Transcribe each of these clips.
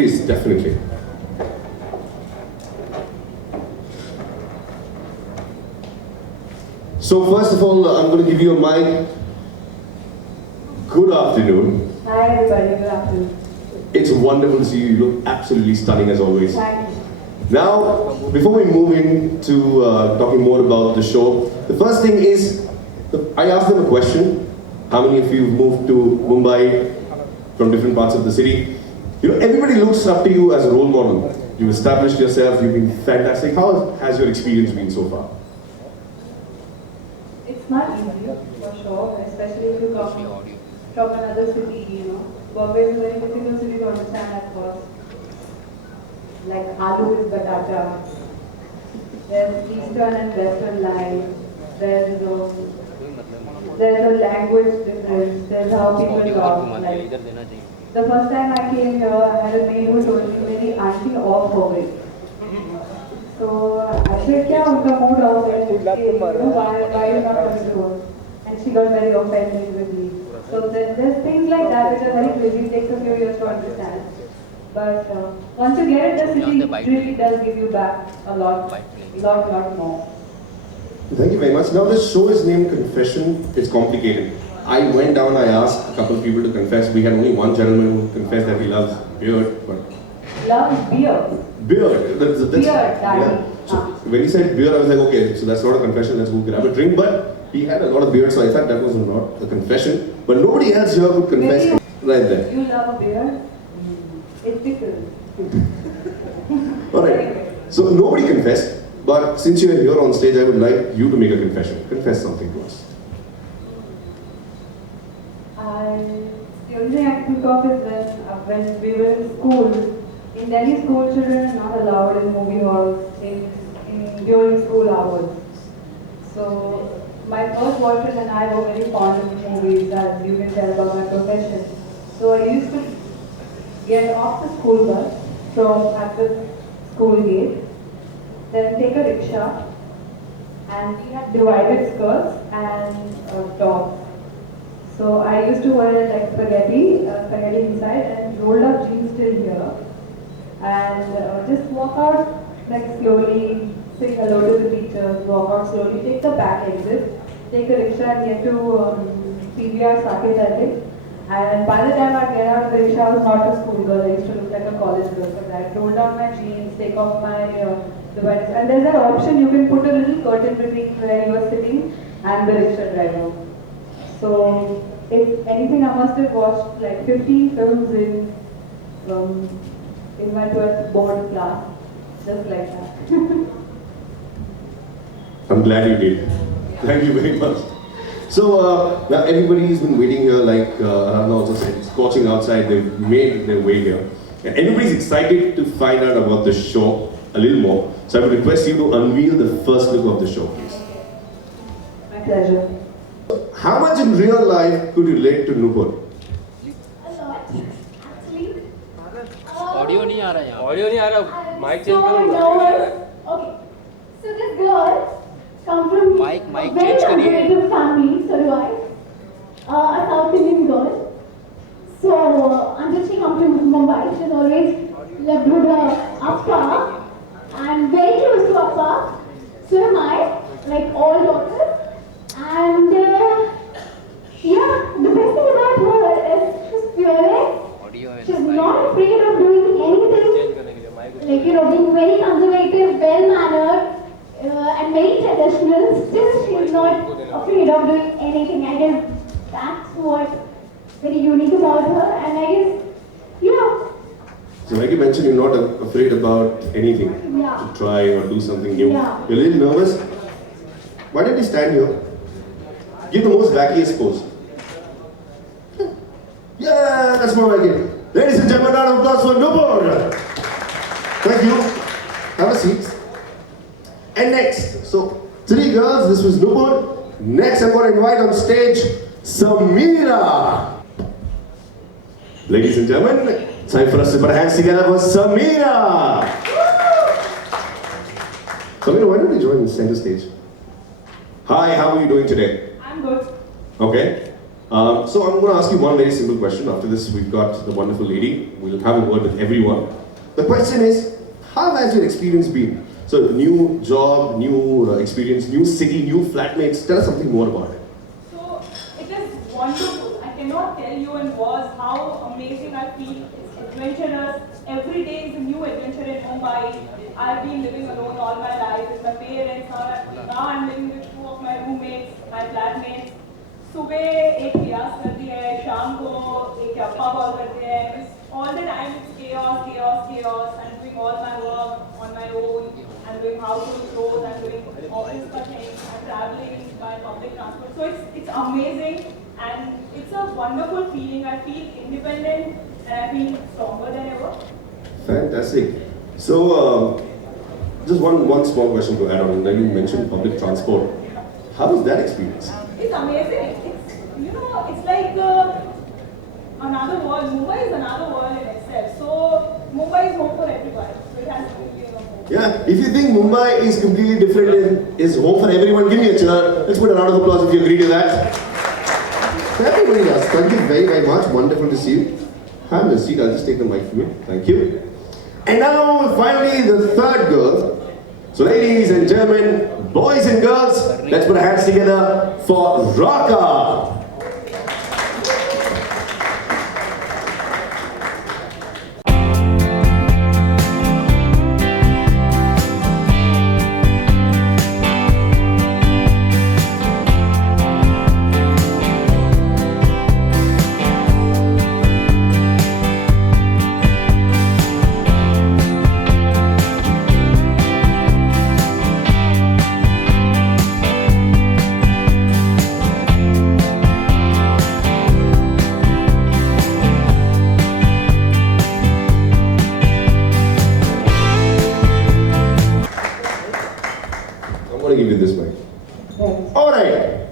Please, definitely. So first of all, I'm going to give you a mic. Good afternoon. Hi everybody, good afternoon. It's wonderful to see you. You look absolutely stunning as always. Thank you. Now, before we move into talking more about the show, the first thing is, I asked them a question. How many of you have moved to Mumbai from different parts of the city? You know, everybody looks up to you as a role model. You've established yourself, you've been fantastic. How has your experience been so far? It's not easy, for sure, especially if you come from another city, you know. Bombay is a very difficult city to understand at first. Like aloo is batata. There's eastern and western line. There's a language difference. There's how people talk. Like, the first time I came here, I had a maid who told me, "मेरी auntie off हो गई." So I said, "क्या उनका mood off है? Why you not coming to work?" And she got very offended with me. So there's things like that which are very busy. It takes a few years to understand. But once you get it, the city really does give you back a lot more. Thank you very much. Now this show is named Confession. It's complicated. I went down, I asked a couple of people to confess. We had only one gentleman who confessed that he loves beard. But loves beer? Beard. That's, beer, daddy. Yeah. So when he said beer, I was like, okay, so that's not a confession, let's go grab a drink. But he had a lot of beard, so I thought that was not a confession. But nobody else here could confess right there. You love a beer? It's difficult. Alright. So nobody confessed, but since you're here on stage, I would like you to make a confession. Confess something to us. The only thing I can think of is when we were in school. In Delhi, school children are not allowed in movie halls during school hours. So my first boyfriend and I were very fond of movies, as you can tell about my profession. So I used to get off the school bus at the school gate, then take a rickshaw, and we had divided skirts and tops. So I used to wear like spaghetti inside and rolled up jeans till here, and just walk out like slowly, say hello to the teachers, walk out slowly, take the back exit, take a rickshaw and get to PVR Saket, I think. And by the time I get out of the rickshaw, I was not a school girl. I used to look like a college girl. So I roll down my jeans, take off my device, and there's that option you can put a little curtain between where you are sitting and the rickshaw driver. So if anything, I must have watched like 15 films in my 12th board class, just like that. I'm glad you did. Thank you very much. So now everybody's been waiting here, like Aradhana also said, it's scorching outside, they've made their way here. And everybody's excited to find out about the show a little more. So I would request you to unveil the first look of the show, please. My pleasure. How much in real life could you relate to Nupur? A lot, actually. Audio नहीं आ रहा यहाँ audio नहीं आ रहा mic change So करो nervous. Okay. So this girl come from Mic a very change करिए conservative family, so do I. A South Indian girl. So until she come to Mumbai, she's always lived with her Appa and very close to Appa. So am I, like all daughters. And yeah, the best thing about her is she's fearless. Audio है She's not afraid of doing anything. Change करने के लिए mic Like, you know, being very conservative, well-mannered, and very traditional. Still, she's not afraid of doing anything. I guess that's what very unique about her. And I guess, yeah. So like you mentioned, you're not afraid about anything. Yeah. To try or do something new. Yeah. You're a little nervous. Why don't you stand here? Give the most wackiest pose. Yeah, that's more like it. Ladies and gentlemen, round of applause for Nupur. Thank you. Have a seat. And next, so 3 girls, this was Nupur. Next, I'm going to invite on stage Samira. Ladies and gentlemen, time for us to put our hands together for Samira. Samira, why don't you join the center stage? Hi, how are you doing today? I'm good. Okay. So I'm going to ask you one very simple question. After this, we've got the wonderful lady. We'll have a word with everyone. The question is, how has your experience been? So new job, new experience, new city, new flatmates. Tell us something more about it. So it is wonderful. I cannot tell you in words how amazing I feel. It's adventurous. Every day is a new adventure in Mumbai. I've been living alone all my life with my parents. Now I'm living with two of my roommates, my flatmates. सुबह एक class करती है, शाम को एक अप्पा call करते हैं. All the time it's chaos, chaos, chaos. I'm doing all my work on my own. I'm doing household chores. I'm doing office things. I'm traveling by public transport. So it's amazing and it's a wonderful feeling. I feel independent and I feel stronger than ever. Fantastic. So, just one small question to add on. Now you mentioned public transport. How was that experience? It's amazing. It's like another world. Mumbai is another world in itself. So Mumbai is home for everybody. So it has to be a home. Yeah, if you think Mumbai is completely different and is home for everyone, give me a cheer. Let's put a round of applause if you agree to that. Everybody does. Thank you very, very much. Wonderful to see you. Have a seat. I'll just take the mic from you. Thank you. And now, finally, the third girl. So, ladies and gentlemen, boys and girls, let's put our hands together for Raka. Give you this mic. Yes. All right.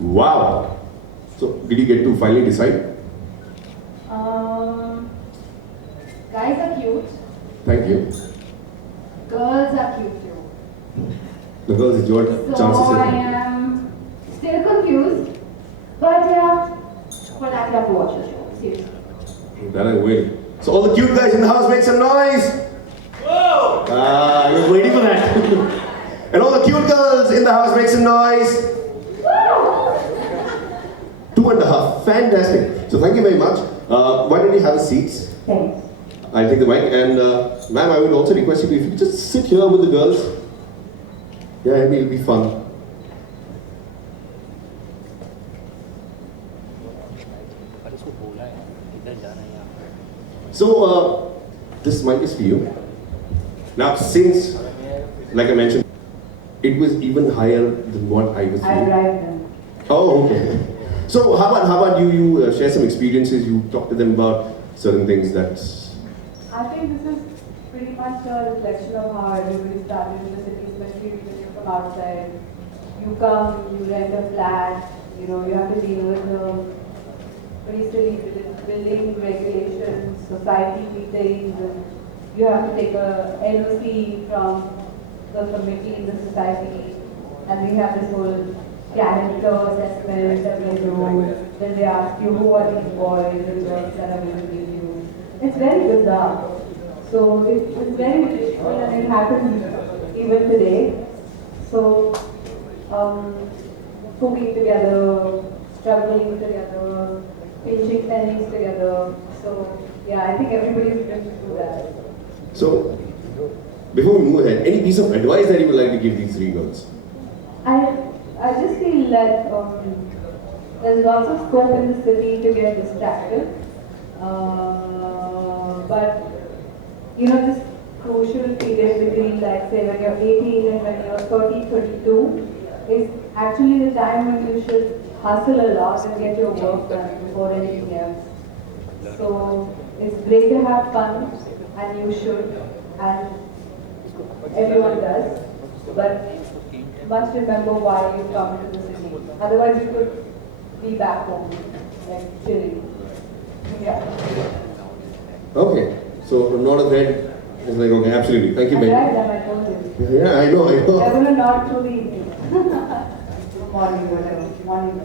Wow. So, did you get to finally decide? Guys are cute. Thank you. Girls are cute too. The girls is your So chances. I am still confused. But yeah, for that you have to watch the show. Seriously. That I will. So, all the cute guys in the house, make some noise. Whoa! I was waiting for that. And all the cute girls in the house, make some noise. 2.5. Fantastic. So thank you very much. Why don't you have a seat? Thanks. I'll take the mic. And ma'am, I would also request you if you could just sit here with the girls. Yeah, I mean, it'll be fun. So, this mic is for you. Now, since, like I mentioned, it was even higher than what I was I feeling. arrived them. Oh, okay. So how about you share some experiences? You talk to them about certain things that. I think this is pretty much a reflection of how everybody started in the city, especially when you're from outside. You come, you rent a flat, you have to deal with the pretty silly building regulations, society meetings, and you have to take a NOC from the committee in the society, and we have this whole character assessment that we do. Then they ask you who are these boys and girls that are going to give you. It's very bizarre. So it's very difficult, and it happens even today. So cooking together, struggling together, pinching pennies together. So yeah, I think everybody's been through that. So before we move ahead, any piece of advice that you would like to give these three girls? I just feel that there's lots of scope in the city to get distracted. But this crucial period between, like, say, when you're 18 and when you're 30, 32 is actually the time when you should hustle a lot and get your work done before anything else. So it's great to have fun, and you should, and everyone does, but you must remember why you come to the city. Otherwise you could be back home, like chilling. Yeah. Okay, so from nod of head, it's like, okay, absolutely. Thank you, I Ben. tried them, I told you. Yeah, I know. I'm gonna nod through the evening. Morning, whatever. Morning.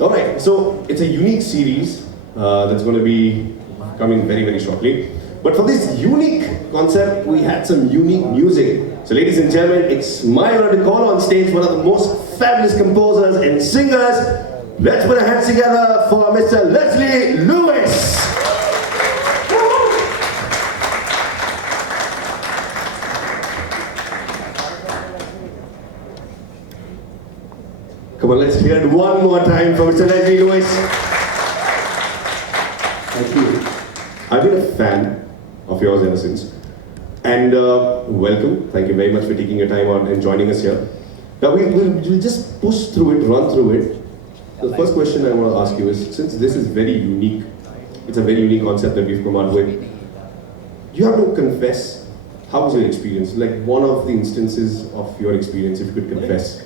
Alright, so it's a unique series that's going to be coming very, very shortly. But for this unique concept, we had some unique music. So ladies and gentlemen, it's my honor to call on stage one of the most fabulous composers and singers. Let's put our hands together for Mr. Leslie Lewis. Come on, let's hear it one more time for Mr. Leslie Lewis. Thank you. I've been a fan of yours ever since. And welcome. Thank you very much for taking your time out and joining us here. Now we'll just push through it, run through it. The first question I want to ask you is, since this is very unique, it's a very unique concept that we've come out with, you have to confess, how was your experience? Like one of the instances of your experience, if you could confess.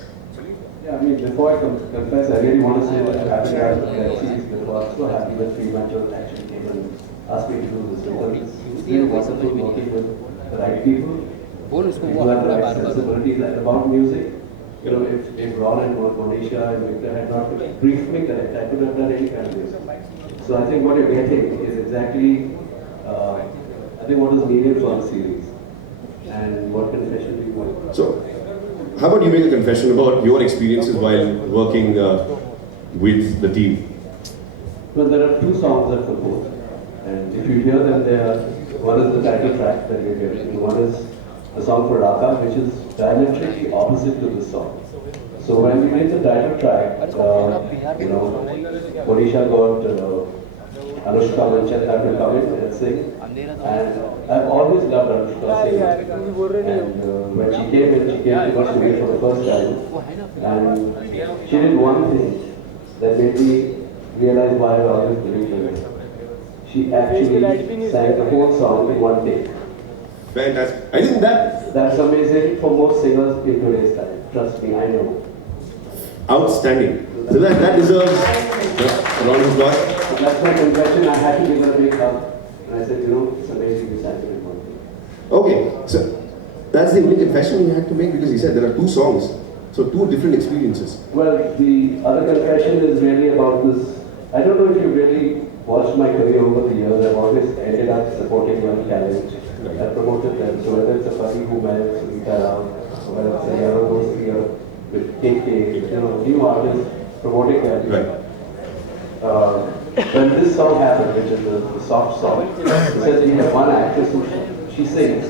Yeah, I mean, before I confess, I really want to say that I'm happy to have the series, but I'm so happy that Fremental actually came and asked me to do this, because it's really wonderful working with the right people, who have the right sensibilities and about music. You know, if Ron and Monisha and Victor had not briefed me correct, I could have done any kind of music. So I think what you're getting is exactly, I think what is needed for the series, and what confession we want. So, how about you make a confession about your experiences while working with the team? Well, there are two songs that composed, and if you hear them, one is the title track that we're getting, and one is the song for Raka, which is diametrically opposite to this song. So when we made the title track, you know, Monisha got Anushka Manchal to come in and sing, and I've always loved Anushka singing. And when she came in, she came to us to me for the first time, and she did one thing that made me realize why I always believed in her. She actually sang the whole song in one take. Fantastic. I think that's amazing for most singers in today's time. Trust me, I know. Outstanding. So that deserves a round of applause. So that's my confession. I had to give her a big hug. And I said, you know, it's amazing you sang it in one take. Okay, so that's the only confession you had to make, because you said there are two songs. So two different experiences. Well, the other confession is really about this. I don't know if you really watched my career over the years. I've always ended up supporting young talent. I've promoted them. So whether it's a Pari Humayun, Sunita Ram, or whether it's a Yaro Dosti or with KK, you know, new artists promoting them. Right. When this song happened, which is the soft song, it says we have one actress who she sings.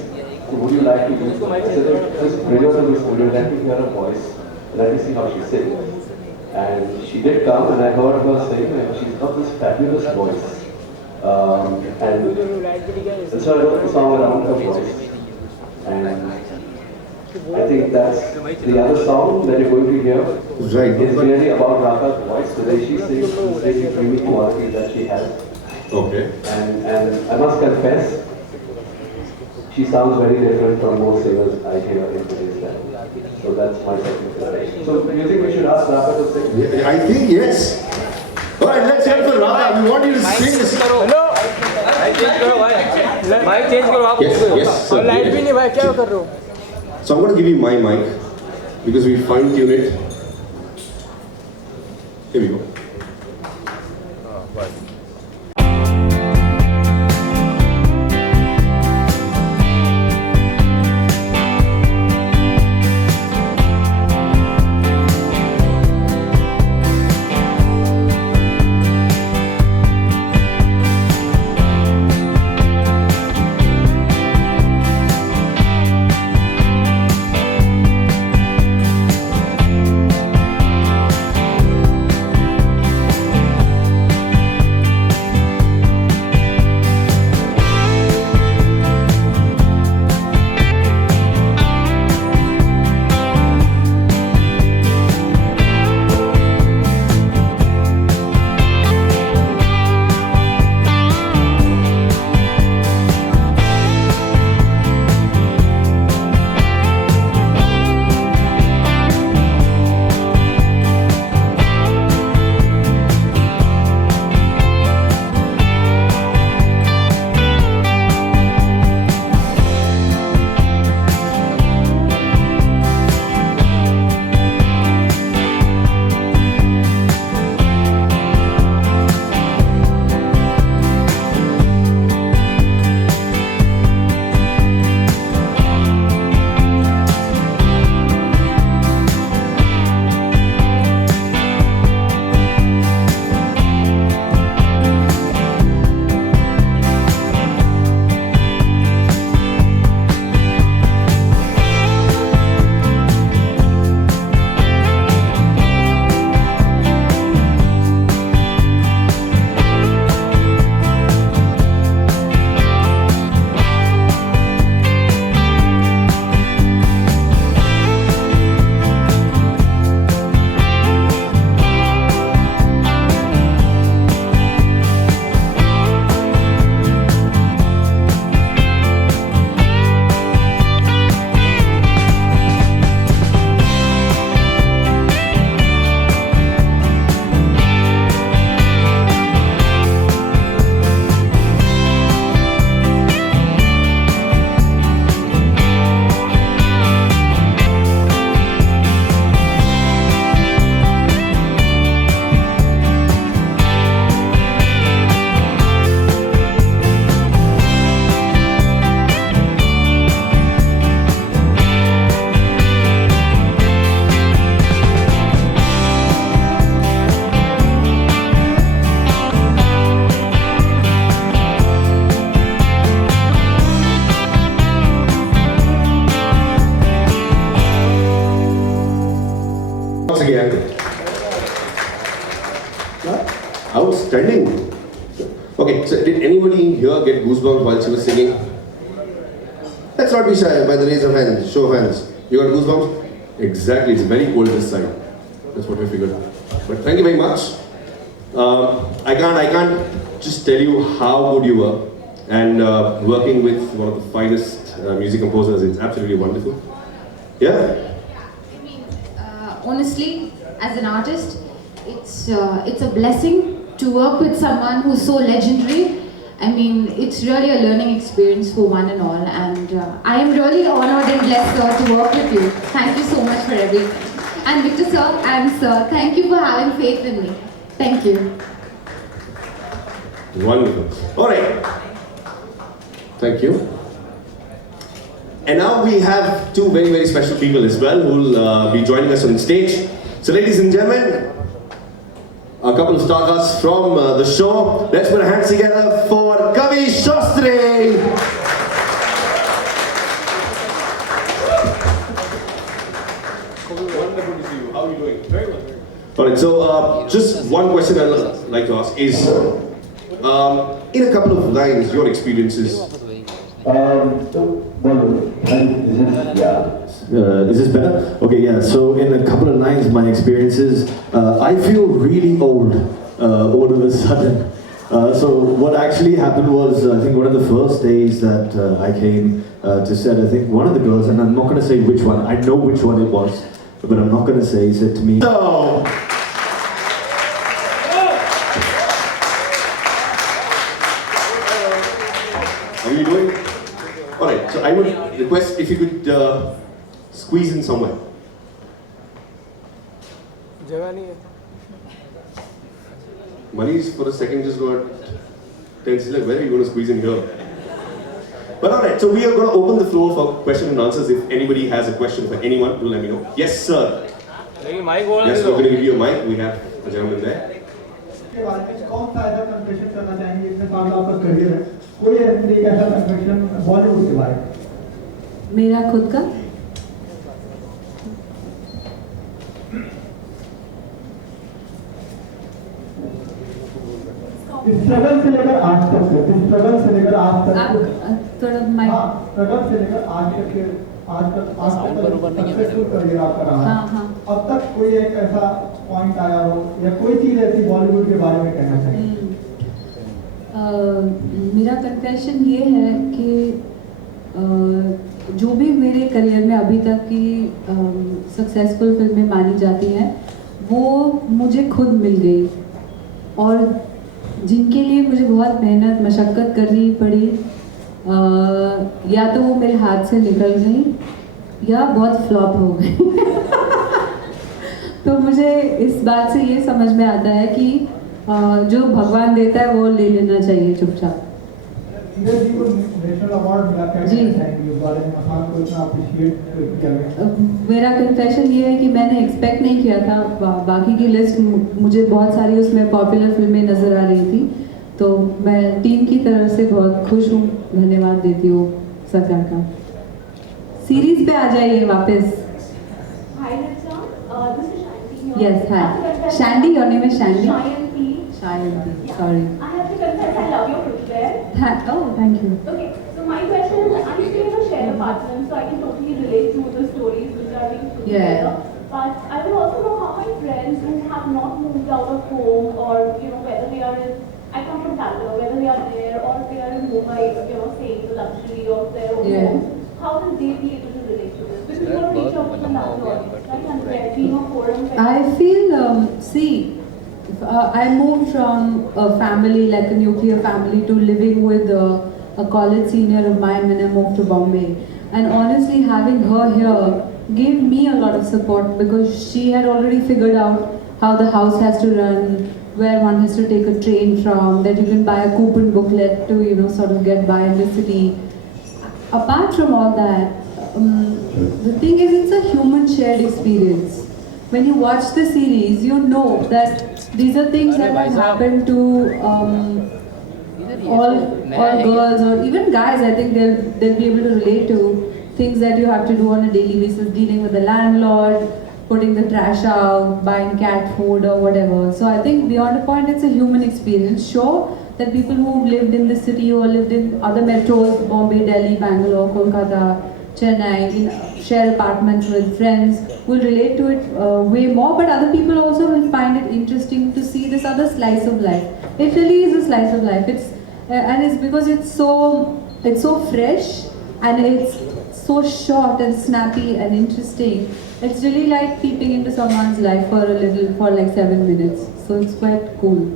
So would you like to do so? I said, just bring her to the studio, let me hear her voice, let me see how she sings. And she did come, and I heard her sing, and she's got this fabulous voice. And so I wrote the song around her voice. And I think that's the other song that you're going to hear. Right. Is really about Raka's voice. The way she sings, the really dreamy quality that she has. Okay. And I must confess, she sounds very different from most singers I hear in today's time. So that's my second confession. So do you think we should ask Raka to sing? Yeah, I think yes. Alright, let's hear it for Raka. We want you to sing this. Hello mic change करो भाई mic change करो आप Yes, sir. Light भी नहीं भाई क्या कर रहे हो So I'm going to give you my mic because we fine-tune it. Here we go. again. Outstanding. Okay, so did anybody here get goosebumps while she was singing? Let's not be shy by the raise of hands, show of hands. You got goosebumps? Exactly, it's very cold this side. That's what we figured. But thank you very much. I can't just tell you how good you were. And working with one of the finest music composers, it's absolutely wonderful. Yeah? I mean, honestly, as an artist, it's a blessing to work with someone who's so legendary. I mean, it's really a learning experience for one and all, and I am really honored and blessed, sir, to work with you. Thank you so much for everything. And Victor sir and sir, thank you for having faith in me. Thank you. Wonderful. All right. Thank you. And now we have two very, very special people as well who will be joining us on stage. So ladies and gentlemen, a couple of starcasts from the show. Let's put our hands together for Kavi Shastri. Wonderful to see you. How are you doing? Very well. All right, so just one question I'd like to ask is, in a couple of lines, your experiences. Is this better? Okay, yeah. So in a couple of lines, my experiences, I feel really old all of a sudden. So what actually happened was, I think one of the first days that I came to set, I think one of the girls, and I'm not going to say which one, I know which one it was, but I'm not going to say, said to me, No! How are you doing? Alright, so I would request if you could squeeze in somewhere. Manish for a second just got tense. Like, where are you going to squeeze in here? But alright, so we are going to open the floor for question and answers. If anybody has a question for anyone, do let me know. Yes, sir. Yes, we're going to give you a mic. We have a gentleman there. कौन सा ऐसा confession करना चाहेंगे इतने साल का आपका career है कोई एक ऐसा कन्फेशन बॉलीवुड के बारे में मेरा खुद का स्ट्रगल से लेकर आज तक स्ट्रगल से लेकर आज तक थोड़ा माइक स्ट्रगल से लेकर आज तक सक्सेसफुल करियर आपका रहा है अब तक कोई एक ऐसा पॉइंट आया हो या कोई चीज ऐसी बॉलीवुड के बारे में कहना चाहिए मेरा कन्फेशन ये है कि जो भी मेरे करियर में अभी तक की सक्सेसफुल फिल्में मानी जाती हैं वो मुझे खुद मिल गई और जिनके लिए मुझे बहुत मेहनत मशक्क़त करनी पड़ी या तो वो मेरे हाथ से निकल गई या बहुत फ्लॉप हो गई तो मुझे इस बात से ये समझ में आता है कि जो भगवान देता है वो ले लेना चाहिए चुपचाप जी मेरा कन्फेशन ये है कि मैंने एक्सपेक्ट नहीं किया था बाकी की लिस्ट मुझे बहुत सारी उसमें पॉपुलर फिल्में नज़र आ रही थी तो मैं टीम की तरफ से बहुत खुश हूँ धन्यवाद देती हूँ सरकार का सीरीज पे आ जाइए वापस yes hi Shandy your name is Shandy Shayanti sorry I have to confess I love your footwear. Oh, thank you. Okay, so my question is, I'm staying in a shared apartment, so I can totally relate to the stories which are being put together. But I will also know how my friends who have not moved out of home, or whether they are in, I come from Bangalore, whether they are there or they are in Mumbai, staying the luxury of their own home, how will they be able to relate to this? Because you want to reach out to the national audience, right? And there being a forum. I feel, I moved from a family, like a nuclear family, to living with a college senior of mine when I moved to Bombay. And honestly, having her here gave me a lot of support because she had already figured out how the house has to run, where one has to take a train from, that you can buy a coupon booklet to, sort of get by in the city. Apart from all that, the thing is, it's a human shared experience. When you watch the series, you know that these are things that have happened to all girls or even guys. I think they'll be able to relate to things that you have to do on a daily basis, dealing with the landlord, putting the trash out, buying cat food or whatever. So I think beyond a point, it's a human experience. Sure, that people who lived in the city or lived in other metros, Bombay, Delhi, Bangalore, Kolkata, Chennai, share apartments with friends, will relate to it way more, but other people also will find it interesting to see this other slice of life. It really is a slice of life. And it's because it's so fresh and it's so short and snappy and interesting. It's really like peeping into someone's life for like 7 minutes. So it's quite cool.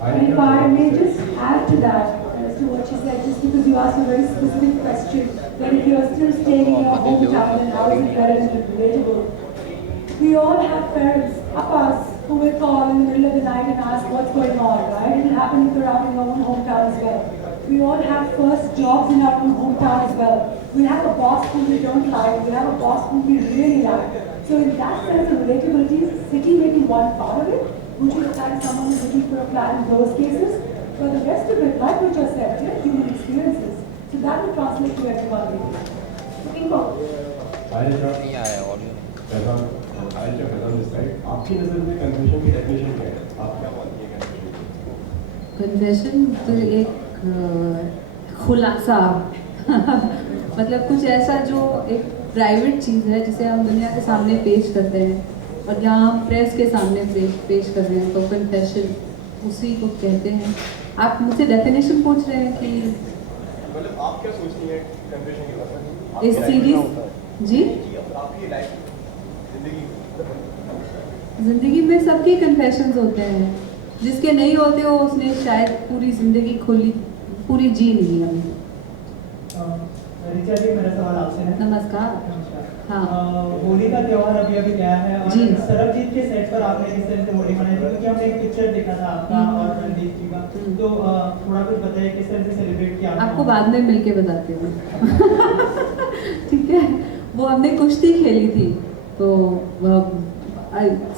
And if I may just add to that, as to what you said, just because you asked a very specific question, that if you're still staying in your hometown and how is it relevant and relatable, we all have parents, papas, who will call in the middle of the night and ask what's going on, right? It will happen if you're out in your own hometown as well. We all have first jobs in our own hometown as well. We have a boss whom we don't like, we have a boss whom we really like. So in that sense of relatability, city may be one part of it, which will apply to someone who's looking for a plan in those cases. But the rest of it, like Richa said, they're human experiences. So that will translate to everybody. Looking forward. Hi Richa. Hi Richa, this side. आपकी नज़र में confession की definition क्या है? आप क्या मानती हैं कन्फेशन? कन्फेशन तो एक खुलासा मतलब कुछ ऐसा जो एक प्राइवेट चीज़ है जिसे हम दुनिया के सामने पेश करते हैं और जहाँ हम प्रेस के सामने पेश कर रहे हैं, तो कन्फेशन उसी को कहते हैं. आप मुझसे डेफिनेशन पूछ रहे हैं कि मतलब आप क्या सोचती हैं कन्फेशन के बारे में? इस सीरीज जी आपकी लाइफ जिंदगी में सबके कन्फेशंस होते हैं. जिसके नहीं होते हो उसने शायद पूरी जिंदगी पूरी जी नहीं है. रिचा जी, मेरा सवाल आपसे है. नमस्कार. हाँ, होली का त्योहार अभी गया है और जी. सरबजीत के सेट पर आपने किस तरह से होली मनाई थी? क्योंकि हमने एक पिक्चर देखा था आपका और रणदीप जी का, तो थोड़ा कुछ बताइए किस तरह से सेलिब्रेट किया. आपको बाद में मिलके बताती हूँ. ठीक है, वो हमने कुश्ती खेली थी, तो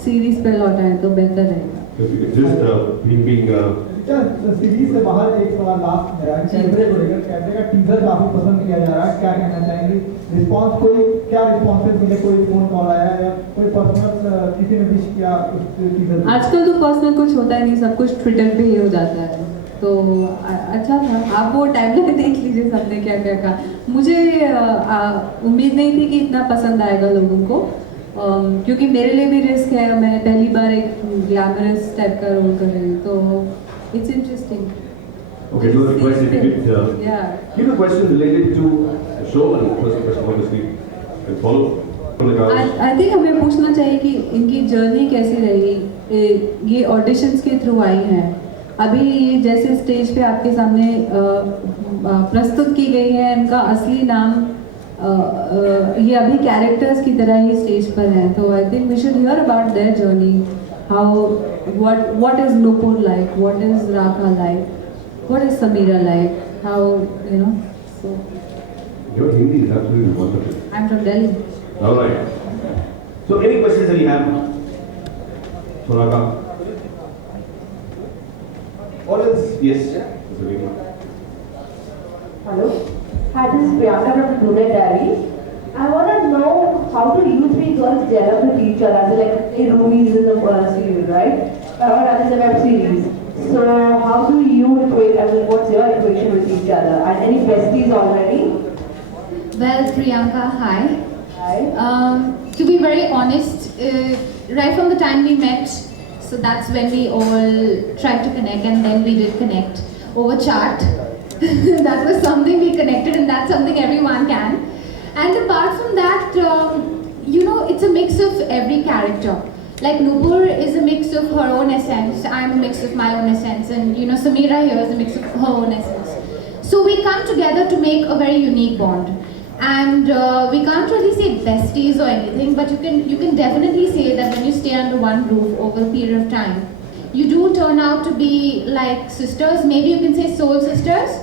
सीरीज पे लौटा है तो बेहतर रहेगा. सीरीज से बाहर एक सवाल लास्ट मेरा कैमरे को लेकर. कैमरे का टीजर काफी पसंद किया जा रहा है, क्या कहना चाहेंगे? रिस्पांस क्या रिस्पॉन्सेज मिले? कोई फोन कॉल आया या कोई पर्सनल किसी ने विश किया उस टीजर? आजकल तो पर्सनल कुछ होता ही नहीं, सब कुछ ट्विटर पे ही हो जाता है. तो अच्छा था. आप वो टाइमलाइन देख लीजिए, सबने क्या क्या कहा. मुझे उम्मीद नहीं थी कि इतना पसंद आएगा लोगों को, क्योंकि मेरे लिए भी रिस्क है. मैं पहली बार एक ग्लैमरस टाइप का रोल कर रही हूँ, तो it's interesting. Okay, so the question, if you could give a question related to the show, and first question obviously can follow. I think हमें पूछना चाहिए कि इनकी जर्नी कैसी रही. ये ऑडिशंस के थ्रू आई हैं. अभी जैसे स्टेज पे आपके सामने प्रस्तुत की गई है, इनका असली नाम ये अभी कैरेक्टर्स की तरह ही स्टेज पर हैं. तो I think we should hear about their journey. How what is Nupur like, what is Raka like, what is Samira like, how, you know. So your Hindi is absolutely wonderful. I'm from Delhi. All right. So any questions that you have for Raka? Or else, yes. Hello. Hi, this is Priyanka from Pune, Delhi. I want to know, how do you three girls gel up with each other? As like play roomies in the series, right? Or as a web series. So how do you equate? I mean, what's your equation with each other? And any besties already? Well, Priyanka, hi. Hi. To be very honest, right from the time we met, so that's when we all tried to connect, and then we did connect over chat. That was something we connected, and that's something everyone can. And apart from that, you know, it's a mix of every character. Like Nupur is a mix of her own essence, I'm a mix of my own essence, and you know, Samira here is a mix of her own essence. So we come together to make a very unique bond. And we can't really say besties or anything, but you can definitely say that when you stay under one roof over a period of time, you do turn out to be like sisters. Maybe you can say soul sisters.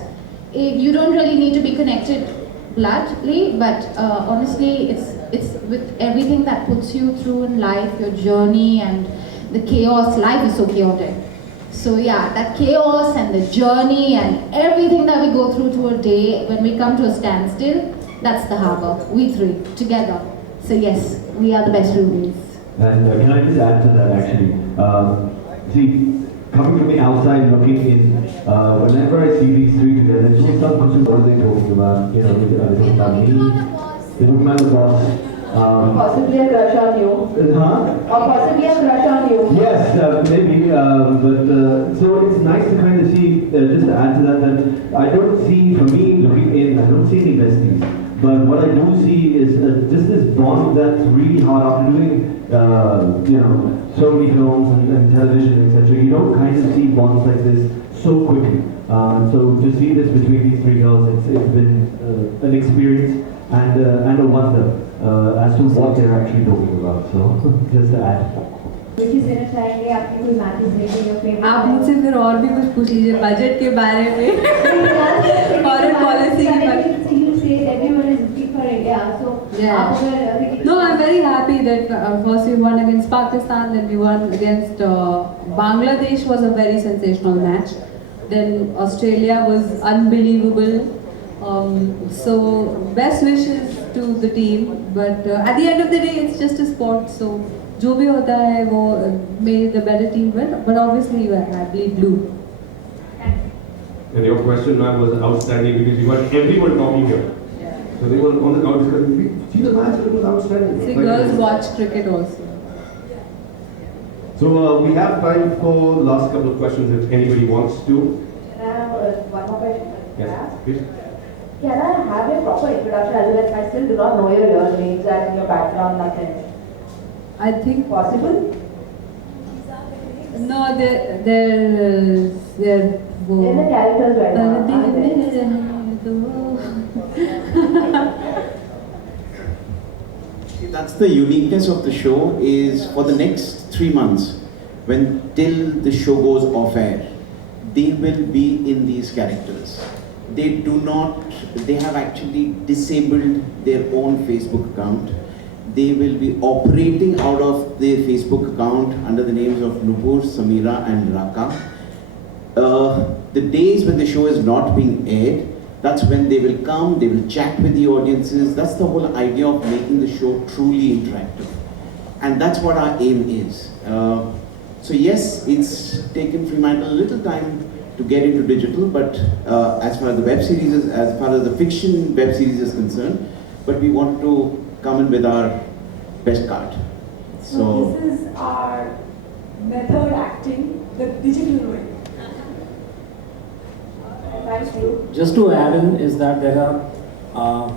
You don't really need to be connected bloodly, but honestly, it's with everything that puts you through in life, your journey and the chaos. Life is so chaotic. So yeah, that chaos and the journey and everything that we go through to a day, when we come to a standstill, that's the harbor. We three together. So yes, we are the best roommates. And can I just add to that actually? See, coming from the outside looking in, whenever I see these three together, it's just some question what are they talking about? You know, they're talking about me, they're talking about the boss. Possibly a crush on you. Huh? Or possibly a crush on you. Yes, maybe, but so it's nice to kind of see, just to add to that, that I don't see, for me looking in, I don't see any besties. But what I do see is just this bond that's really hard after doing, you know, so many films and television, etc. You don't kind of see bonds like this so quickly. So to see this between these three girls, it's been an experience and a wonder as to what they're actually talking about. So just to add. Which is देना चाहेंगे आपकी कोई message देंगे या favourite आप मुझसे फिर और भी कुछ पूछ लीजिए बजट के बारे में फॉरेन पॉलिसी के बारे में everyone is looking for India so No, I'm very happy that first we won against Pakistan, then we won against Bangladesh was a very sensational match. Then Australia was unbelievable. So best wishes to the team, but at the end of the day it's just a sport, so जो भी होता है वो may the better team win, but obviously I bleed blue. And your question now was outstanding because you got everyone talking here. So they were on the couch discussing, see the match, it was outstanding. See, girls watch cricket also. So we have time for last couple of questions if anybody wants to. Can I have one more question? Yes, please. Can I have a proper introduction as well as I still do not know your real names and your background, nothing? I think possible. No, they're the characters right now. That's the uniqueness of the show is for the next 3 months, when till the show goes off air, they will be in these characters. They have actually disabled their own Facebook account. They will be operating out of their Facebook account under the names of Nupur, Samira and Raka. The days when the show is not being aired, that's when they will come, they will chat with the audiences. That's the whole idea of making the show truly interactive. And that's what our aim is. So yes, it's taken Fremantle a little time to get into digital, but as far as the web series is, as far as the fiction web series is concerned, but we want to come in with our best card. So this is our method acting, the digital way. Just to add in is that there are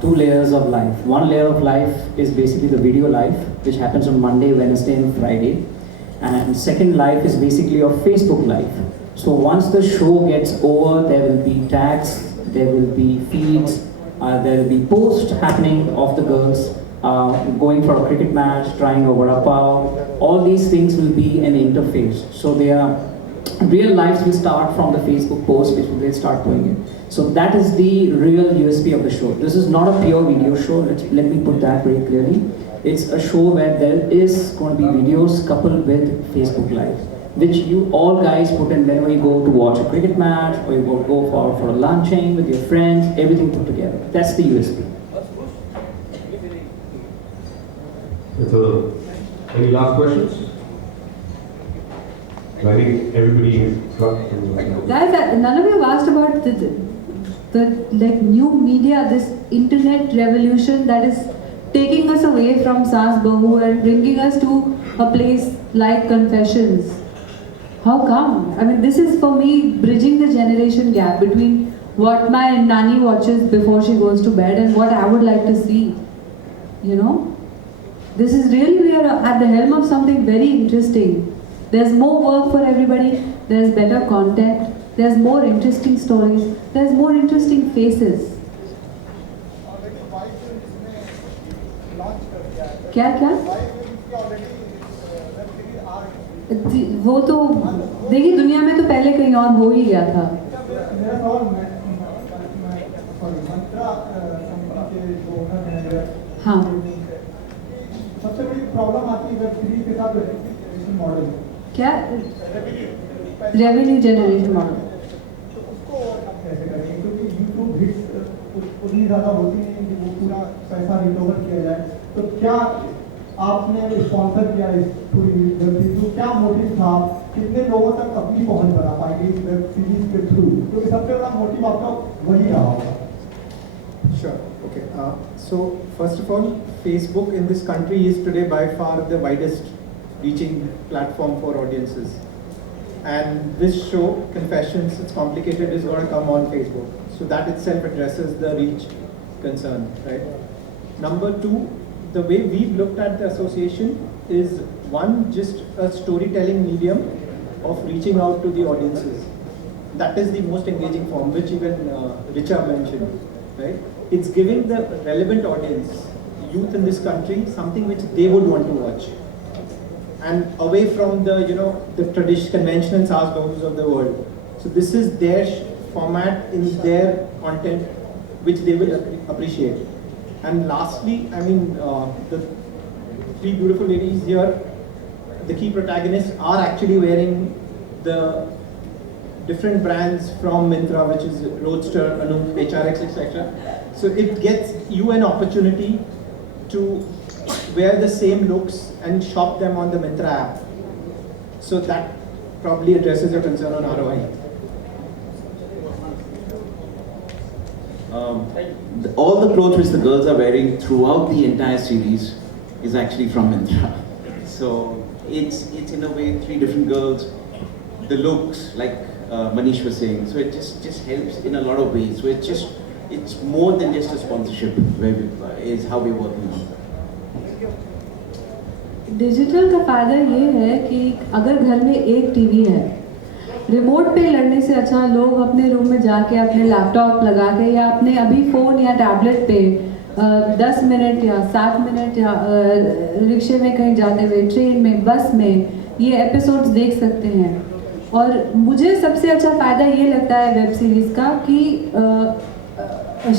2 layers of life. One layer of life is basically the video life, which happens on Monday, Wednesday and Friday. And second life is basically your Facebook life. So once the show gets over, there will be tags, there will be feeds, there will be posts happening of the girls going for a cricket match, trying a vada pav. All these things will be an interface. So they are real lives will start from the Facebook post, which will start going in. So that is the real USP of the show. This is not a pure video show. Let me put that very clearly. It's a show where there is going to be videos coupled with Facebook Live, which you all guys put in whenever you go to watch a cricket match or you go for a lunching with your friends, everything put together. That's the USP. So, any last questions? I think everybody got. Guys, none of you have asked about the like new media, this internet revolution that is taking us away from Saas Bahu and bringing us to a place like Confessions. How come? I mean, this is for me bridging the generation gap between what my nanny watches before she goes to bed and what I would like to see. You know? This is really, we are at the helm of something very interesting. There's more work for everybody, there's better content, there's more interesting stories, there's more interesting faces. क्या क्या? वो तो देखिए दुनिया में तो पहले कहीं और हो ही गया था. हाँ. सबसे बड़ी प्रॉब्लम आती है वेब सीरीज के साथ रेवेन्यू मॉडल. क्या? Revenue generation model. तो उसको कैसे करेंगे क्योंकि यूट्यूब हिट्स उतनी ज़्यादा होती नहीं कि वो पूरा पैसा रिकवर किया जाए, तो क्या आपने स्पॉन्सर किया इस पूरी वेब सीरीज, तो क्या मोटिव था, कितने लोगों तक अपनी पहुंच बना पाएंगे इस वेब सीरीज के थ्रू, क्योंकि सबसे बड़ा मोटिव आपका वही रहा होगा? Sure. Okay. So first of all, Facebook in this country is today by far the widest reaching platform for audiences. And this show, Confessions, It's Complicated, is going to come on Facebook. So that itself addresses the reach concern, right? Number two, the way we've looked at the association is one, just a storytelling medium of reaching out to the audiences. That is the most engaging form, which even Richa mentioned, right? It's giving the relevant audience, youth in this country, something which they would want to watch. And away from the, the traditional conventional SaaS bahus of the world. So this is their format in their content, which they will appreciate. And lastly, I mean, the three beautiful ladies here, the key protagonists are actually wearing the different brands from Myntra, which is Roadster, Anup, HRX, etc. So it gets you an opportunity to wear the same looks and shop them on the Myntra app. So that probably addresses your concern on ROI. All the clothes which the girls are wearing throughout the entire series is actually from Myntra. So it's in a way three different girls, the looks like Manish was saying. So it just helps in a lot of ways. So it's more than just a sponsorship, is how we're working on. Digital का फ़ायदा ये है कि अगर घर में एक TV है, रिमोट पे लड़ने से अच्छा लोग अपने रूम में जाके अपने लैपटॉप लगा के या अपने अभी फ़ोन या टैबलेट पे 10 मिनट या 7 मिनट या रिक्शे में कहीं जाते हुए, ट्रेन में, बस में ये एपिसोड्स देख सकते हैं। और मुझे सबसे अच्छा फ़ायदा ये लगता है वेब सीरीज़ का कि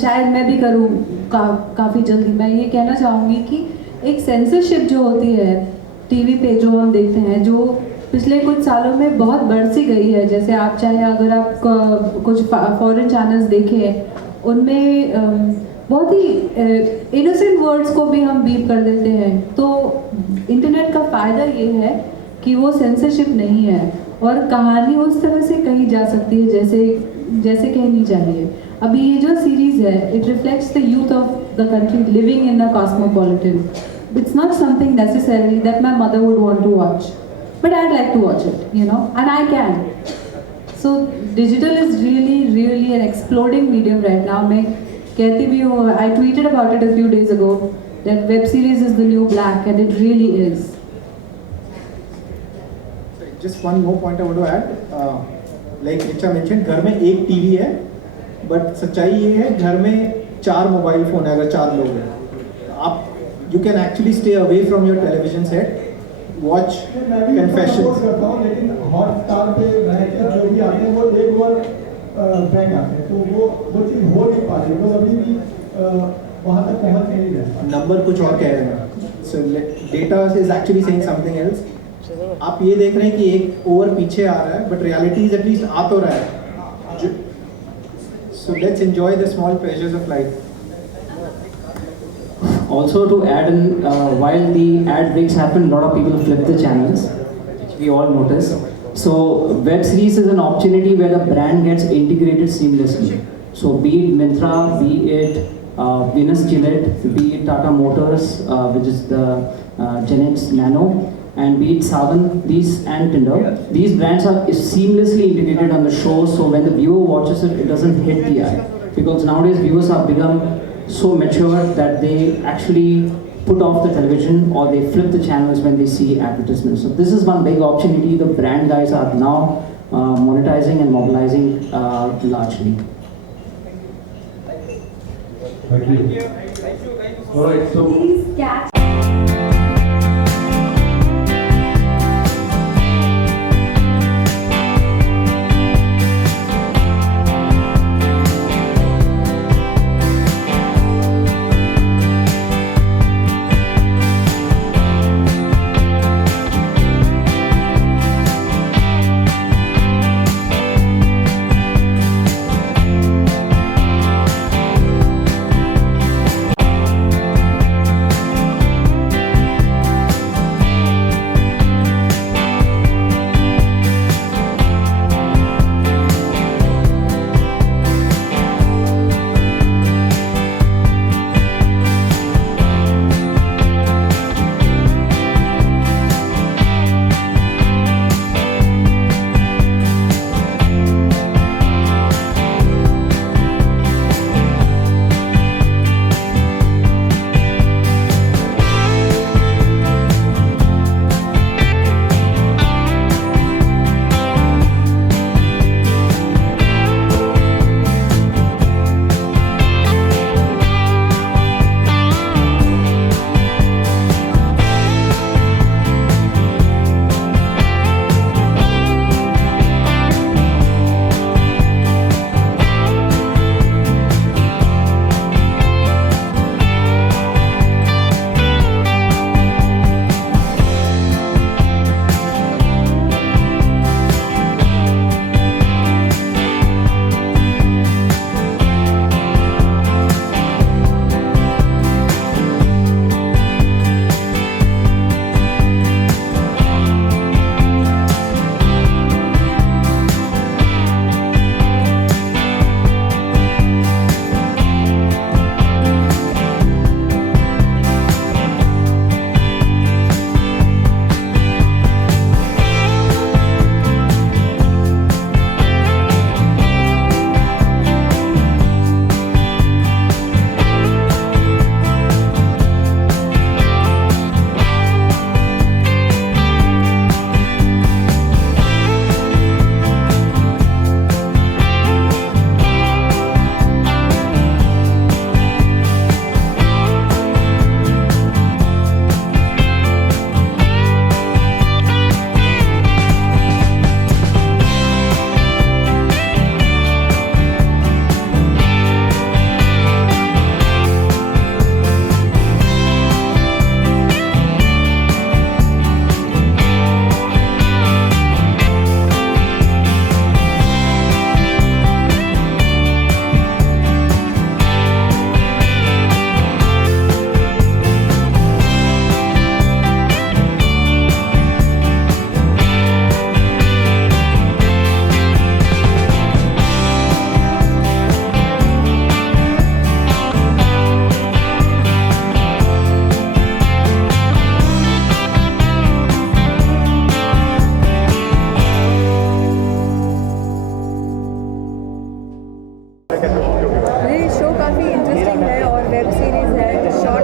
शायद मैं भी करूँ काफ़ी जल्दी। मैं ये कहना चाहूँगी कि एक सेंसरशिप जो होती है टीवी पे जो हम देखते हैं, जो पिछले कुछ सालों में बहुत बढ़ सी गई है। जैसे आप चाहे अगर आप कुछ फॉरेन चैनल्स देखें, उनमें बहुत ही इनोसेंट वर्ड्स को भी हम बीप कर देते हैं। तो इंटरनेट का फ़ायदा ये है कि वो सेंसरशिप नहीं है और कहानी उस तरह से कही जा सकती है जैसे कहनी चाहिए। अभी ये जो सीरीज़ है, it reflects the youth of the country living in a cosmopolitan. It's not something necessarily that my mother would want to watch, but I'd like to watch it, and I can. So digital is really, really an exploding medium right now. मैं कहती भी हूँ, I tweeted about it a few days ago that web series is the new black, and it really is. Just one more point I want to add. Like Richa mentioned, घर में एक TV है, but सच्चाई ये है घर में 4 mobile phone है अगर 4 लोग हैं। आप you can actually stay away from your television set, watch Confessions. लेकिन हॉटस्टार पे मैचेस जो भी आते हैं वो एक बार बैंक आते हैं, तो वो चीज़ हो नहीं पाती, लोग अभी भी वहाँ तक पहुँच नहीं रहे। नंबर कुछ और कह रहे हैं। So data is actually saying something else. आप ये देख रहे हैं कि एक ओवर पीछे आ रहा है, but reality is at least आ तो रहा है। So let's enjoy the small pleasures of life. Also to add in, while the ad breaks happen, a lot of people flip the channels, which we all notice. So web series is an opportunity where the brand gets integrated seamlessly. So be it Myntra, be it Venus Gillette, be it Tata Motors, which is the Gen X Nano, and be it Saban, and Tinder. These brands are seamlessly integrated on the show, so when the viewer watches it, it doesn't hit the eye. Because nowadays viewers have become so mature that they actually put off the television or they flip the channels when they see advertisements. So this is one big opportunity the brand guys are now monetizing and mobilizing largely. Thank you. All right, so Please catch.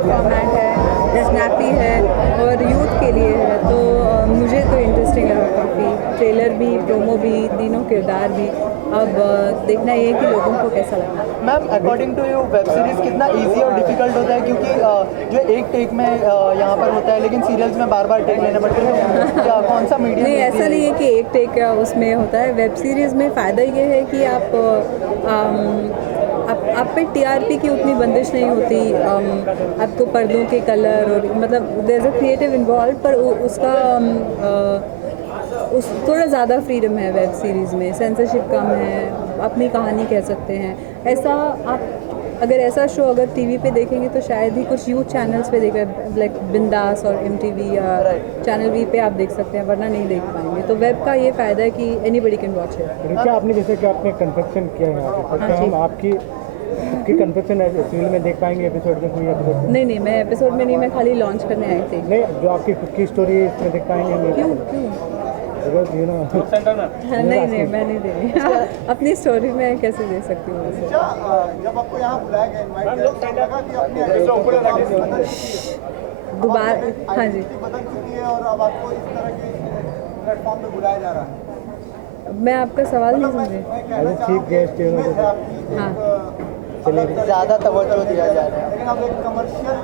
Format है, snappy है और youth के लिए है, तो मुझे तो interesting लगा काफ़ी। ट्रेलर भी, प्रोमो भी, तीनों किरदार भी। अब देखना ये है कि लोगों को कैसा लगा। Ma'am, according to you web series कितना इजी और डिफिकल्ट होता है, क्योंकि जो एक टेक में यहाँ पर होता है, लेकिन सीरियल्स में बार बार टेक लेने पड़ते हैं, क्या कौन सा मीडियम? नहीं, ऐसा नहीं है कि एक टेक उसमें होता है। वेब सीरीज़ में फ़ायदा ये है कि आप पे टीआरपी की उतनी बंदिश नहीं होती। आपको पर्दों के कलर और मतलब there is a creative involve, पर उसका थोड़ा ज़्यादा फ्रीडम है वेब सीरीज़ में। सेंसरशिप कम है, अपनी कहानी कह सकते हैं। ऐसा आप अगर ऐसा शो अगर टीवी पे देखेंगे तो शायद ही कुछ यूथ चैनल्स पे देखें, लाइक बिंदास और MTV या चैनल V पे आप देख सकते हैं, वरना नहीं देख पाएंगे। तो वेब का ये फ़ायदा है कि anybody can watch it. Richa, आपने जैसे कि आपने कन्फेक्शन किया है यहाँ पे, तो हम आपकी कन्फेक्शन सीरियल में देख पाएंगे एपिसोड में कोई एपिसोड? नहीं, मैं एपिसोड में नहीं, मैं खाली लॉन्च करने आई थी। नहीं, जो आपकी खुद की स्टोरी है इसमें देख पाएंगे? क्यों? नहीं, मैं नहीं दे रही। अपनी स्टोरी में कैसे दे सकती हूँ? जब आपको यहाँ बुलाया गया, इनवाइट किया, लगा कि अपने दोबारा, हाँ जी, बदल चुकी है और अब आपको इस तरह के प्लेटफॉर्म पे बुलाया जा रहा है। मैं आपका सवाल नहीं समझी। चीफ गेस्ट हाँ, ज़्यादा तवज्जो दिया जा रहा है, लेकिन अब एक कमर्शियल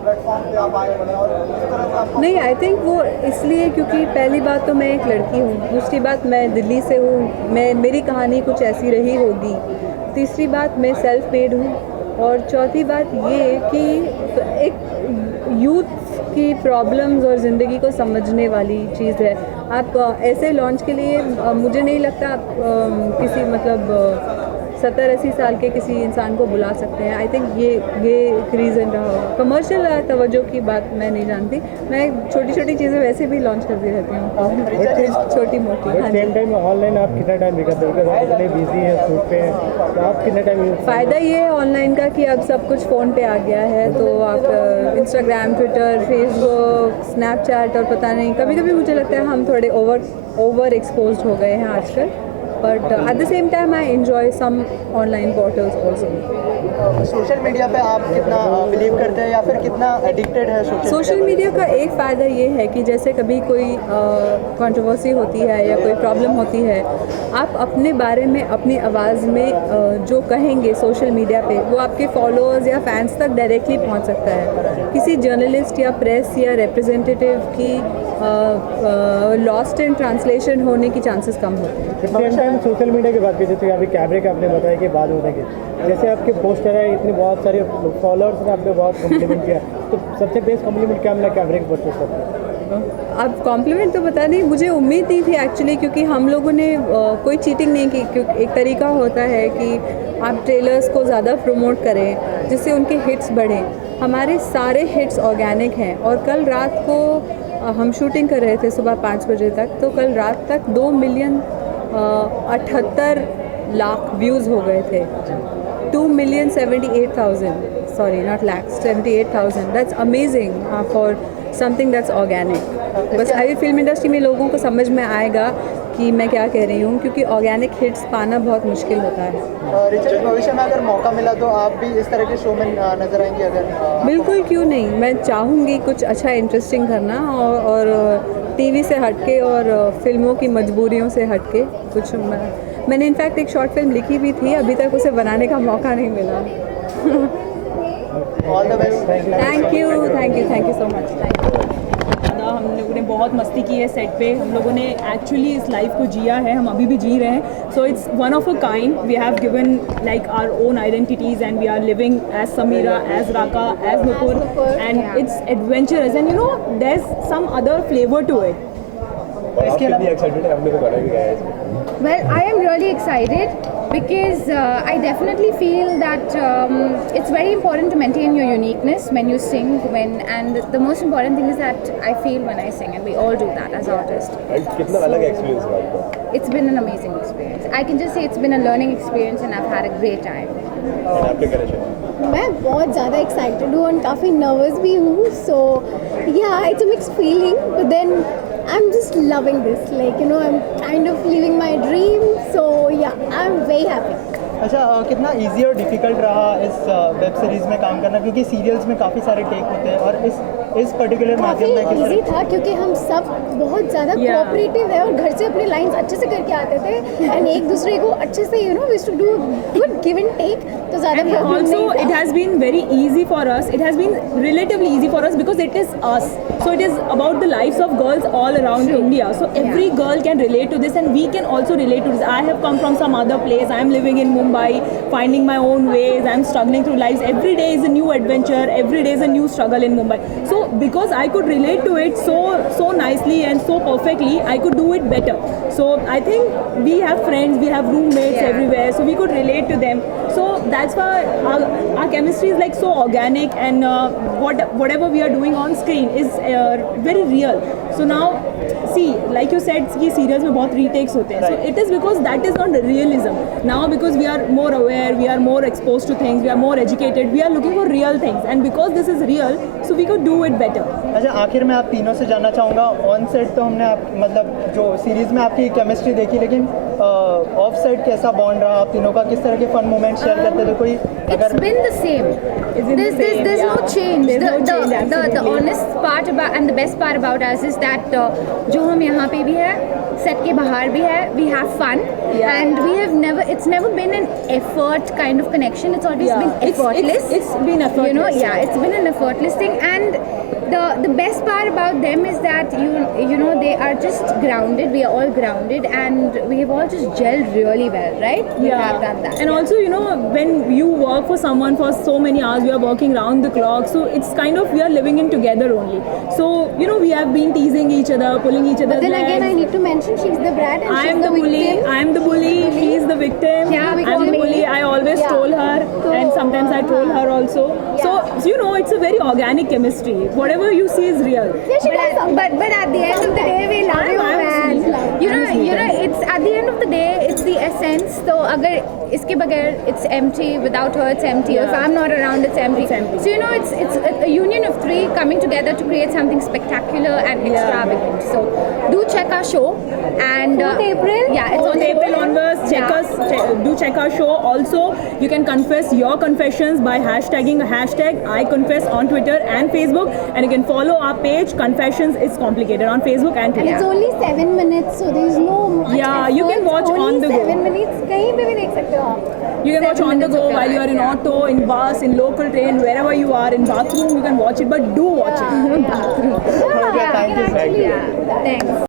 प्लेटफॉर्म पे आप आए हैं और इस तरह से आपको नहीं, आई थिंक वो इसलिए क्योंकि पहली बात तो मैं एक लड़की हूँ, दूसरी बात मैं दिल्ली से हूँ, मेरी कहानी कुछ ऐसी रही होगी, तीसरी बात मैं सेल्फ मेड हूँ, और चौथी बात ये कि एक यूथ की प्रॉब्लम्स और ज़िंदगी को समझने वाली चीज़ है। आप ऐसे लॉन्च के लिए मुझे नहीं लगता आप किसी मतलब 70-80 साल के किसी इंसान को बुला सकते हैं। आई थिंक ये एक रीज़न रहा होगा। कमर्शियल तवज्जो की बात मैं नहीं जानती, मैं छोटी छोटी चीज़ें वैसे भी लॉन्च करती रहती हूँ, छोटी मोटी। हाँ, सेम टाइम ऑनलाइन आप कितना टाइम दिखाते हो? आप इतने बिजी हैं, शूट पे हैं, तो आप कितना टाइम? फ़ायदा ये है ऑनलाइन का कि अब सब कुछ फ़ोन पे आ गया है, तो आप इंस्टाग्राम, ट्विटर, फेसबुक, स्नैपचैट और पता नहीं, कभी कभी मुझे लगता है हम थोड़े ओवर एक्सपोज्ड हो गए हैं आजकल, but at the same time I enjoy some online portals also. Social media पे आप कितना बिलीव करते हैं या फिर कितना एडिक्टेड है सोशल मीडिया का एक फ़ायदा ये है कि जैसे कभी कोई कंट्रोवर्सी होती है या कोई प्रॉब्लम होती है, आप अपने बारे में अपनी आवाज़ में जो कहेंगे सोशल मीडिया पे, वो आपके फॉलोअर्स या फैंस तक डायरेक्टली पहुंच सकता है। किसी जर्नलिस्ट या प्रेस या रिप्रेजेंटेटिव की लॉस्ट इन ट्रांसलेशन होने की चांसेस कम होते हैं। सोशल मीडिया की बात की, जैसे अभी कैमरे का आपने बताया कि बाद होने के, जैसे आपके पोस्टर है, इतने बहुत सारे फॉलोअर्स ने आपने बहुत कॉम्प्लीमेंट किया, तो सबसे बेस्ट कॉम्प्लीमेंट क्या मिला कैमरे के पोस्टर से? अब कॉम्प्लीमेंट तो पता नहीं, मुझे उम्मीद नहीं थी एक्चुअली, क्योंकि हम लोगों ने कोई चीटिंग नहीं की। क्योंकि एक तरीका होता है कि आप ट्रेलर्स को ज़्यादा प्रमोट करें जिससे उनके हिट्स बढ़ें। हमारे सारे हिट्स ऑर्गेनिक हैं, और कल रात को हम शूटिंग कर रहे थे सुबह 5 बजे तक, तो कल रात तक 2,78,00,000 व्यूज़ हो गए थे। 2,78,000, sorry not lakhs, 78,000। That's amazing for something that's organic. बस अभी फिल्म इंडस्ट्री में लोगों को समझ में आएगा कि मैं क्या कह रही हूँ, क्योंकि ऑर्गेनिक हिट्स पाना बहुत मुश्किल होता है। रिचा, भविष्य में अगर मौका मिला तो आप भी इस तरह के शो में नजर आएंगे? अगर बिल्कुल, क्यों नहीं, मैं चाहूँगी कुछ अच्छा इंटरेस्टिंग करना, और टीवी से हटके और फिल्मों की मजबूरियों से हटके कुछ। मैंने इनफैक्ट एक शॉर्ट फिल्म लिखी भी थी, अभी तक उसे बनाने का मौका नहीं मिला। All the best. Thank you so much. हम लोगों ने बहुत मस्ती की है सेट पे, हम लोगों ने एक्चुअली इस लाइफ को जिया है, हम अभी भी जी रहे हैं। So it's one of a kind, we have given like our own identities and we are living as Sameera, as Raka, as Nupur, and it's adventurous and you know there is some other flavour to it. इसके अलावा excited है, हमने तो गाना भी गाया है। Well, I am really excited because I definitely feel that it's very important to maintain your uniqueness when you sing, and the most important thing is that I feel when I sing, and we all do that as artists. And कितना अलग experience रहा आपका? It's been an amazing experience. I can just say it's been a learning experience and I've had a great time. मैं बहुत ज़्यादा excited हूँ और काफ़ी नर्वस भी हूँ, so yeah, it's a mixed feeling, but then I'm just loving this, like you know, I'm kind of living my dream, so yeah, I'm very happy. अच्छा, कितना easier और डिफिकल्ट रहा इस वेब सीरीज में काम करना, क्योंकि सीरियल्स में काफ़ी सारे टेक होते हैं और इस पर्टिकुलर माध्यम में काफ़ी इजी था क्योंकि हम सब बहुत ज़्यादा कोऑपरेटिव है और घर से अपनी लाइंस अच्छे से करके आते थे एंड एक दूसरे को अच्छे से we used to do good give and take, तो ज़्यादा प्रॉब्लम नहीं था. It has been very easy for us. It has been relatively easy for us because it is us. So it is about the lives of girls all around India. So every girl can relate to this and we can also relate to this. I have come from some other place. I am living in Mumbai, finding my own ways. I am struggling through lives. Every day is a new adventure. Every day is a new struggle in Mumbai. So because I could relate to it so nicely and so perfectly, I could do it better. So I think we have friends, we have roommates everywhere, so we could relate to them. So that's why our chemistry is like so organic, and whatever we are doing on screen is very real. So now, see, like you said, कि serials में बहुत retakes होते हैं. So it is because that is not realism. Now because we are more aware, we are more exposed to things, we are more educated, we are looking for real things, and because this is real, so we could do it better. अच्छा, आखिर में आप तीनों से जानना चाहूँगा, on set तो हमने मतलब जो सीरीज में आपकी केमिस्ट्री देखी, लेकिन ऑफ सेट कैसा बॉन्ड रहा आप तीनों का, किस तरह के फन मोमेंट्स शेयर करते थे? कोई It's been the same. There's no change. The honest part about and the best part about us is that जो हम यहाँ पे भी है, set के बाहर भी है, we have fun, and we have never. It's never been an effort kind of connection. It's always been effortless. It's been effortless. It's been an effortless thing, and the best part about them is that you know they are just grounded. We are all grounded, and we have all just gelled really well, right? We have done that. And also, when you work for someone for so many hours, we are working round the clock, so it's kind of we are living in together only. So we have been teasing each other, pulling each other. But then again, I need to mention she's the brat and she's the bully. I'm the bully. She's the victim. I'm the bully. I always troll her, and sometimes I troll her also. So it's a very organic chemistry. Whatever you see is real. But at the end of the day, we love you, man. You know, it's at the end of the day, it's the essence. So, agar iske bagair, it's empty. Without her, it's empty. If I'm not around, it's empty. So it's a union of three coming together to create something spectacular and extravagant. So do check our show. And 4th April. Yeah, it's 4th April onwards. Do check our show. Also, you can confess your confessions by hashtagging #IConfess on Twitter and Facebook, and you can follow our page. Confessions is complicated on Facebook and Twitter. And it's only 7 minutes, so there is no much effort. You can watch on the go. 7 minutes, कहीं पे भी देख सकते हो आप. You can watch on the go while you are in auto, in bus, in local train, wherever you are, in bathroom. You can watch it, but do watch it. Thank you. Thanks.